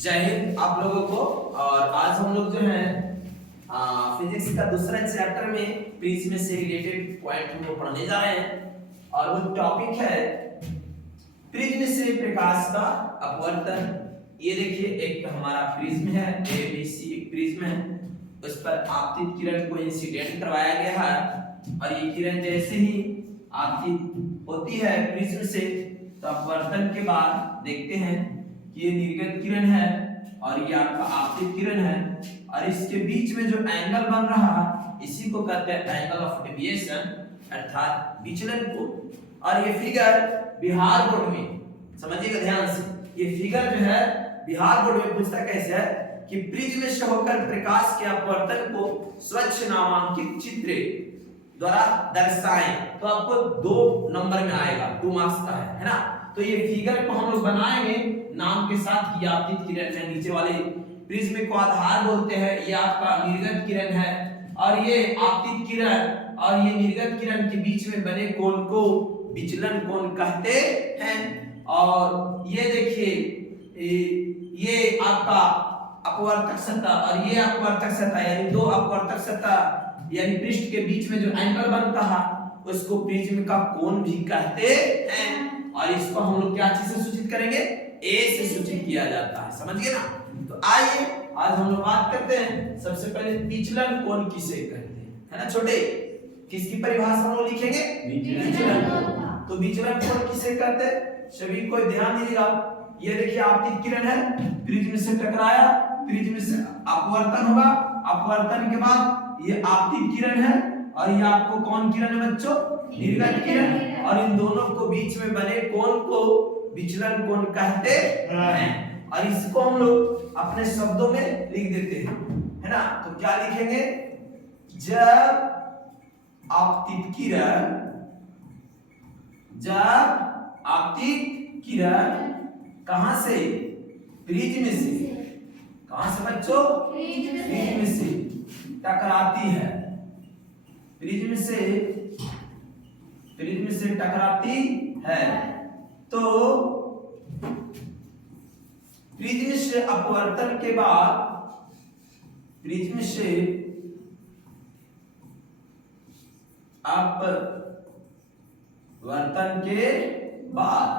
जय हिंद आप लोगों को। और आज हम लोग जो है फिजिक्स का दूसरा चैप्टर में प्रिज्म से रिलेटेड पॉइंट हम लोग पढ़ने जा रहे हैं और वो टॉपिक है प्रिज्म से प्रकाश का अपवर्तन। ये देखिए एक हमारा प्रिज्म है, ABC एक प्रिज्म है, उस पर आपतित किरण को इंसिडेंट करवाया गया है और ये किरण जैसे ही आपतित होती है प्रिज्म से तो अपवर्तन के बाद देखते हैं कि ये निर्गत किरण है और ये आपका आपतित किरण है और इसके बीच में जो एंगल बन रहा है इसी को कहते हैं एंगल ऑफ डेविएशन अर्थात विचलन कोण। और ये फिगर बिहार बोर्ड में समझिएगा ध्यान से, ये फिगर जो है बिहार बोर्ड में पूछता कैसे है कि प्रिज्म से होकर प्रकाश के अपवर्तन को स्वच्छ नामांकित चित्र द्वारा दर्शाएं तो आपको 2 नंबर में आएगा, 2 मार्क्स का है ना। तो ये फिगर को हम लोग बनाएंगे नाम के साथ, ये आपतित किरण है, नीचे वाले प्रिज्म को आधार बोलते हैं, ये आपका निर्गत किरण है और ये आपतित किरण और ये निर्गत किरण के बीच में बने कोण को विचलन कोण कहते हैं। और ये देखिए ये आपका अपवर्तक सतह और ये अपवर्तक सतह यानी 2 अपवर्तक सतह यानी पृष्ठ के बीच में जो एंगल बनता है उसको प्रिज्म का कोण भी कहते हैं। और इसको हम लोग क्या चीज से सूचित करेंगे, A से सूचित किया जाता है, समझिए ना। तो आइए आज हम लोग बात करते हैं सबसे पहले विचलन कोण किसे कहते हैं, है ना छोटे, किसकी परिभाषा हम लोग लिखेंगे, विचलन कोण। तो विचलन कोण किसे कहते हैं सभी को ध्यान दीजिएगा। ये देखिए आपतित किरण है, प्रिज्म से टकराया, प्रिज्म से अपवर्तन होगा, अपवर्तन के बाद ये आपतित किरण है और ये आपको कौन किरण है बच्चों, निर्गत किरण, और इन दोनों को बीच में बने कोण को विचलन कोण कहते हैं। और इसको हम लोग अपने शब्दों में लिख देते हैं, है ना। तो क्या लिखेंगे, जब आपतित किरण कहां से, प्रिज्म से, कहां से बच्चों, प्रिज्म से टकराती है, प्रिज्म से टकराती है तो प्रिज्म से अपवर्तन के बाद, प्रिज्म से अपवर्तन के बाद,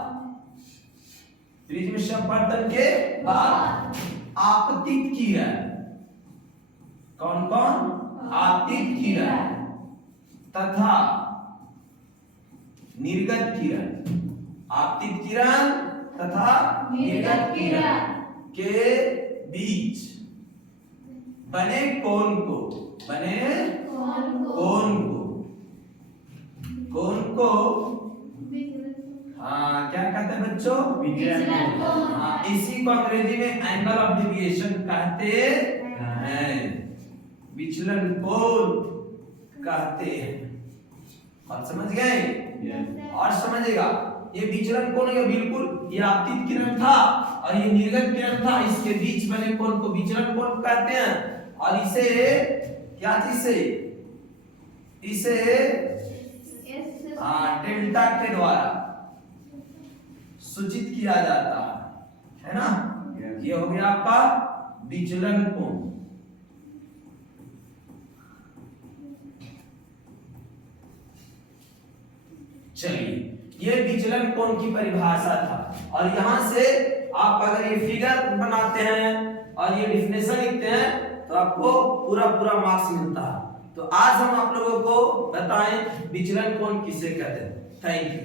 प्रिज्म से अपवर्तन के बाद आपतित किरण, कौन कौन, आपतित किरण तथा निर्गत किरण, आपतित किरण तथा निर्गत किरण के बीच बने कोण को, क्या कहते हैं बच्चों, विचलन कोण। इसी को अंग्रेजी में एंगल ऑफ डेविएशन कहते हैं, विचलन कोण कहते हैं। और समझ गए और समझिएगा ये विचलन कोण है, बिल्कुल ये आपतित किरण था और ये निर्गत किरण था, इसके बीच बने कोण को विचलन कोण कहते हैं। और इसे क्या चीज से, इसे डेल्टा के द्वारा सूचित किया जाता है ना। ये हो गया आपका विचलन कोण। चलिए ये विचलन कोण की परिभाषा था और यहां से आप अगर ये फिगर बनाते हैं और ये डिफिनेशन लिखते हैं तो आपको पूरा मार्क्स मिलता है। तो आज हम आप लोगों को बताएं विचलन कोण किसे कहते हैं। Thank you.